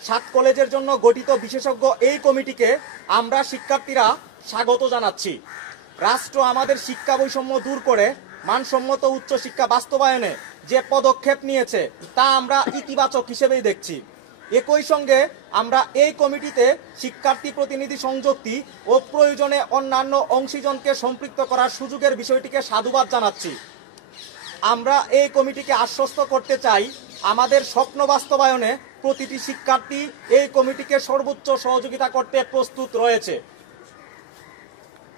সাত কলেজের জন্য গঠিত বিশেষজ্ঞ এই কমিটিকে আমরা শিক্ষার্থীরা স্বাগত জানাচ্ছি। রাষ্ট্র আমাদের শিক্ষা বৈষম্য দূর করে মানসম্মত উচ্চ শিক্ষা বাস্তবায়নে যে পদক্ষেপ নিয়েছে তা আমরা ইতিবাচক হিসেবেই দেখছি। একই সঙ্গে আমরা এই কমিটিতে শিক্ষার্থী প্রতিনিধি সংযুক্তি ও প্রয়োজনে অন্যান্য অংশীজনকে সম্পৃক্ত করার সুযোগের বিষয়টিকে সাধুবাদ জানাচ্ছি। আমরা এই কমিটিকে আশ্বস্ত করতে চাই, আমাদের স্বপ্ন বাস্তবায়নে প্রতিটি শিক্ষার্থী এই কমিটিকে সর্বোচ্চ সহযোগিতা করতে প্রস্তুত রয়েছে।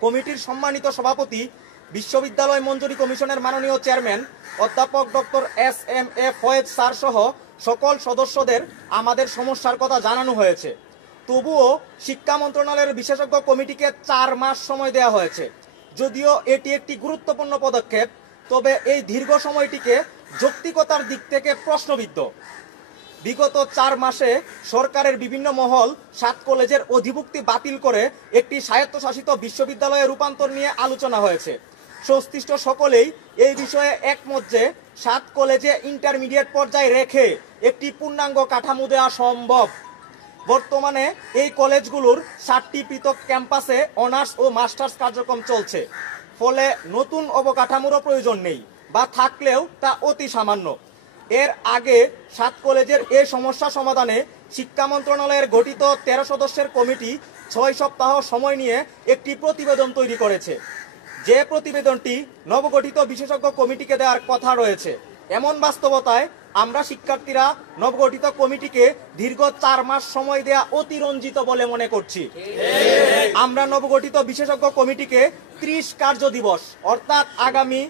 কমিটির সম্মানিত সভাপতি, বিশ্ববিদ্যালয় মঞ্জুরি কমিশনের মাননীয় চেয়ারম্যান অধ্যাপক ডক্টর এস.এম.এ. ফয়েজ স্যার সহ সকল সদস্যদের আমাদের সমস্যার কথা জানানো হয়েছে। তবুও শিক্ষা মন্ত্রণালয়ের বিশেষজ্ঞ কমিটিকে 4 মাস সময় দেওয়া হয়েছে। যদিও এটি একটি গুরুত্বপূর্ণ পদক্ষেপ, তবে এই দীর্ঘ সময়টিকে যৌক্তিকতার দিক থেকে প্রশ্নবিদ্ধ। বিগত 4 মাসে সরকারের বিভিন্ন মহল 7 কলেজের অধিভুক্তি বাতিল করে একটি স্বায়ত্তশাসিত বিশ্ববিদ্যালয়ে রূপান্তর নিয়ে আলোচনা হয়েছে। সংশ্লিষ্ট সকলেই এই বিষয়ে একমত যে 7 কলেজে ইন্টারমিডিয়েট পর্যায়ে রেখে একটি পূর্ণাঙ্গ কাঠামো দেওয়া সম্ভব। বর্তমানে এই কলেজগুলোর 7টি পৃথক ক্যাম্পাসে অনার্স ও মাস্টার্স কার্যক্রম চলছে। ফলে নতুন অবকাঠামোরও প্রয়োজন নেই, বা থাকলেও তা অতি সামান্য। এর আগে 7 কলেজের এই সমস্যা সমাধানে শিক্ষা মন্ত্রণালয়ের গঠিত 13 সদস্যের কমিটি 6 সপ্তাহ সময় নিয়ে একটি প্রতিবেদন তৈরি করেছে। যে প্রতিবেদনটি নবগঠিত বিশেষজ্ঞ কমিটিকে দেওয়ার কথা রয়েছে। এমন বাস্তবতায় আমরা শিক্ষার্থীরা নবগঠিত কমিটিকে দীর্ঘ 4 মাস সময় দেয়া অতিরঞ্জিত বলে মনে করছি। আমরা নবগঠিত বিশেষজ্ঞ কমিটিকে 30 কার্য দিবস অর্থাৎ আগামী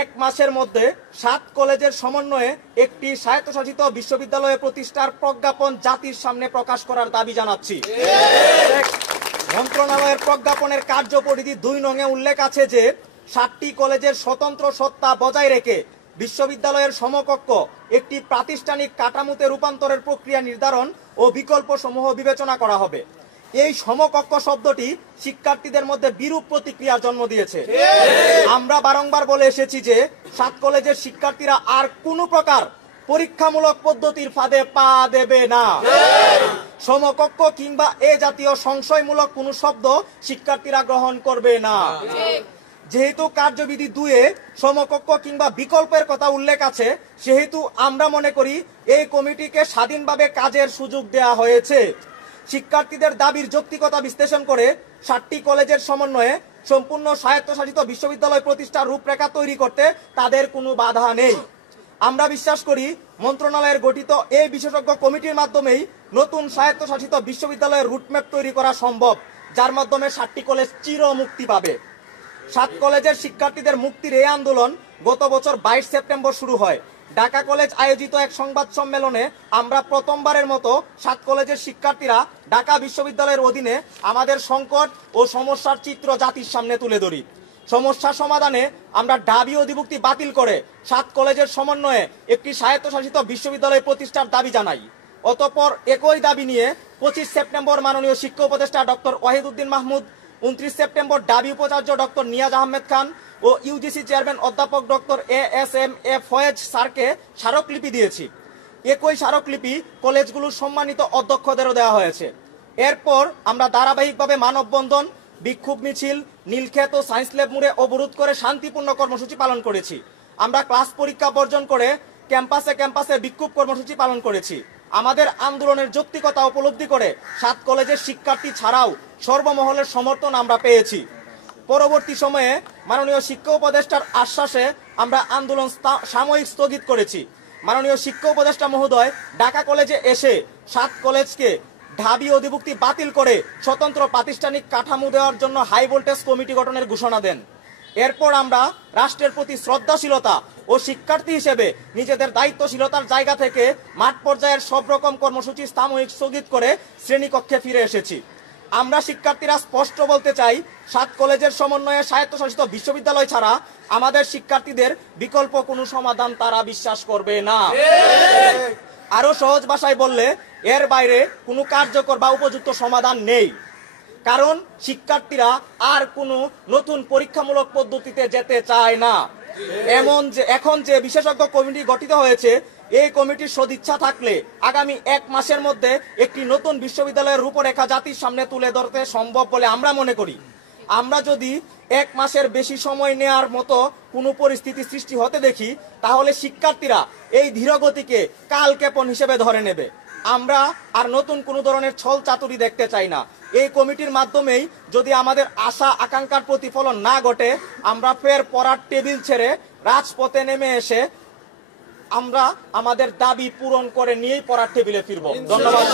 1 মাসের মধ্যে 7 কলেজের সমন্বয়ে একটি স্বায়ত্তশাসিত বিশ্ববিদ্যালয় প্রতিষ্ঠার প্রজ্ঞাপন জাতির সামনে প্রকাশ করার দাবি জানাচ্ছি। মন্ত্রণালয়ের প্রজ্ঞাপনের কার্যপরিধি 2 নং-এ উল্লেখ আছে যে 7টি কলেজের স্বতন্ত্র সত্তা বজায় রেখে বিশ্ববিদ্যালয়ের সমকক্ষ একটি প্রাতিষ্ঠানিক কাঠামোতে রূপান্তরের প্রক্রিয়া নির্ধারণ ও বিকল্প সমূহ বিবেচনা করা হবে। এই সমকক্ষ শব্দটি শিক্ষার্থীদের মধ্যে বিরূপ প্রতিক্রিয়ার জন্ম দিয়েছে। আমরা বারংবার বলে এসেছি যে 7 কলেজের শিক্ষার্থীরা আর কোনো প্রকার পরীক্ষামূলক পদ্ধতির ফাঁদে পা দেবে না। সমকক্ষ কিংবা এ জাতীয় সংশয়মূলক কোনো শব্দ শিক্ষার্থীরা গ্রহণ করবে না। যেহেতু কার্যবিধি 2-এ সমকক্ষ কিংবা বিকল্পের কথা উল্লেখ আছে, সেহেতু আমরা মনে করি এই কমিটিকে স্বাধীনভাবে কাজের সুযোগ দেওয়া হয়েছে। শিক্ষার্থীদের দাবির যৌক্তিকতা বিশ্লেষণ করে 7টি কলেজের সমন্বয়ে সম্পূর্ণ স্বায়ত্তশাসিত বিশ্ববিদ্যালয় প্রতিষ্ঠার রূপরেখা তৈরি করতে তাদের কোনো বাধা নেই। আমরা বিশ্বাস করি মন্ত্রণালয়ের গঠিত এই বিশেষজ্ঞ কমিটির মাধ্যমেই নতুন স্বায়ত্তশাসিত বিশ্ববিদ্যালয়ের রুটম্যাপ তৈরি করা সম্ভব, যার মাধ্যমে 7টি কলেজ চির মুক্তি পাবে। 7 কলেজের শিক্ষার্থীদের মুক্তির এই আন্দোলন গত বছর 22 সেপ্টেম্বর শুরু হয়। ঢাকা কলেজ আয়োজিত এক সংবাদ সম্মেলনে আমরা প্রথমবারের মতো 7 কলেজের শিক্ষার্থীরা ঢাকা বিশ্ববিদ্যালয়ের অধীনে আমাদের সংকট ও সমস্যার চিত্র জাতির সামনে তুলে ধরি। সমস্যা সমাধানে আমরা ঢাবি অধিভুক্তি বাতিল করে 7 কলেজের সমন্বয়ে একটি স্বায়ত্তশাসিত বিশ্ববিদ্যালয় প্রতিষ্ঠার দাবি জানাই। অতঃপর একই দাবি নিয়ে 25 সেপ্টেম্বর মাননীয় শিক্ষা উপদেষ্টা ডক্টর ওয়াহিদুদ্দিন মাহমুদ, 29 সেপ্টেম্বর ঢাবি উপাচার্য ডক্টর নিয়াজ আহমেদ খান ও ইউজিসি চেয়ারম্যান অধ্যাপক ডক্টর এস.এম.এ. ফয়েজ স্যারকে স্মারকলিপি দিয়েছি। একই স্মারকলিপি কলেজগুলোর সম্মানিত অধ্যক্ষদেরও দেওয়া হয়েছে। এরপর আমরা ধারাবাহিকভাবে মানববন্ধন, বিক্ষোভ মিছিল, নীলক্ষেত ও সায়েন্স ল্যাব মোড়ে অবরোধ করে শান্তিপূর্ণ কর্মসূচি পালন করেছি। আমরা ক্লাস পরীক্ষা বর্জন করে ক্যাম্পাসে ক্যাম্পাসে বিক্ষোভ কর্মসূচি পালন করেছি। আমাদের আন্দোলনের যৌক্তিকতা উপলব্ধি করে 7 কলেজের শিক্ষার্থী ছাড়াও সর্বমহলের সমর্থন আমরা পেয়েছি। পরবর্তী সময়ে মাননীয় শিক্ষা উপদেষ্টার আশ্বাসে আমরা আন্দোলন সাময়িক স্থগিত করেছি। মাননীয় শিক্ষা উপদেষ্টা মহোদয় ঢাকা কলেজে এসে 7 কলেজকে ঢাবি অধিভুক্তি বাতিল করে স্বতন্ত্র প্রাতিষ্ঠানিক কাঠামো দেওয়ার জন্য হাই ভোল্টেজ কমিটি গঠনের ঘোষণা দেন। এরপর আমরা রাষ্ট্রের প্রতি শ্রদ্ধাশীলতা ও শিক্ষার্থী হিসেবে নিজেদের দায়িত্বশীলতার জায়গা থেকে মাঠ পর্যায়ের সব রকম কর্মসূচি সাময়িক স্থগিত করে শ্রেণীকক্ষে ফিরে এসেছি। আমরা শিক্ষার্থীরা স্পষ্ট বলতে চাই, 7 কলেজের সমন্বয়ে স্বায়ত্তশাসিত বিশ্ববিদ্যালয় ছাড়া আমাদের শিক্ষার্থীদের বিকল্প কোনো সমাধান তারা বিশ্বাস করবে না। আরো সহজ ভাষায় বললে এর বাইরে কোনো কার্যকর বা উপযুক্ত সমাধান নেই। কারণ শিক্ষার্থীরা আর কোনো নতুন পরীক্ষামূলক পদ্ধতিতে যেতে চায় না। এখন যে বিশেষজ্ঞ কমিটি গঠিত হয়েছে, এই কমিটির সদিচ্ছা থাকলে আগামী 1 মাসের মধ্যে একটি নতুন বিশ্ববিদ্যালয়ের রূপরেখা জাতির সামনে তুলে ধরতে সম্ভব বলে আমরা মনে করি। আমরা যদি 1 মাসের বেশি সময় নেওয়ার মতো কোনো পরিস্থিতি সৃষ্টি হতে দেখি, তাহলে শিক্ষার্থীরা এই ধীরগতিকে কালক্ষেপণ হিসেবে ধরে নেবে। আমরা আর নতুন কোনো ধরনের ছল চাতুরি দেখতে চাই না। এই কমিটির মাধ্যমেই যদি আমাদের আশা আকাঙ্ক্ষার প্রতিফলন না ঘটে, আমরা ফের পড়ার টেবিল ছেড়ে রাজপথে নেমে এসে আমরা আমাদের দাবি পূরণ করে নিয়েই পড়ার টেবিলে ফিরব। ধন্যবাদ।